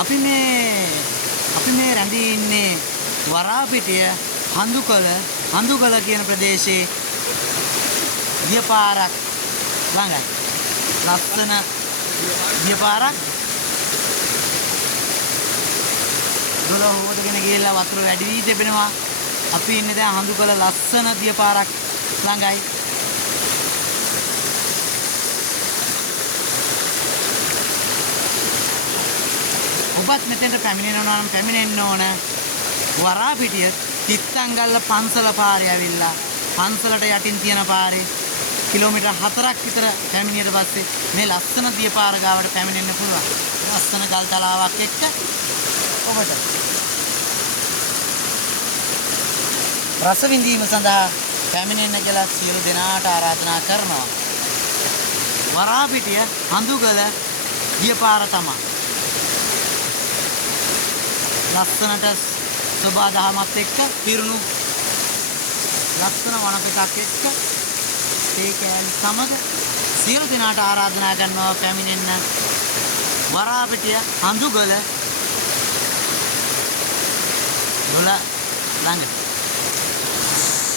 අපි මේ රැඳී ඉන්නේ වරාපිටිය හඳුකල කියන ප්‍රදේශයේ දියපාරක් ළඟයි. ලස්සන දියපාරක්. දොළ හොවටගෙන ගිහිල්ලා වතුර වැඩි වී තිබෙනවා. අපි ඉන්නේ දැන් හඳුකල ලස්සන දියපාරක් ළඟයි. ඔබත් මෙතෙන්ට පැමිණෙනවා නම් පැමිණෙන්න ඕන වරාපිටිය තිත්තංගල්ල පන්සල පාරේ ඇවිල්ලා පන්සලට යටින් තියෙන පාරේ කිලෝමීටර් 4ක් විතර පැමිණියට පස්සේ මේ ලස්සන දියපාර ගාවට පැමිණෙන්න පුළුවන්. ලස්සන ගල් තලාවක් එක්ක ඔබට රස විඳීම සඳහා පැමිණෙන්න කියලා සියලු දෙනාට ආරාධනා කරනවා. වරාපිටිය හඳුගල දියපාර තමයි. ලස්සනට සෝබා දහමත් එක්ක පිරුණු ලස්සන වනපෙතක් එක්ක තේ කෑලි සමග සියලු දෙනාට ආරාධනා කරනවා පැමිණෙන්න වරාපිටිය හඳුගල දොළ ළඟ.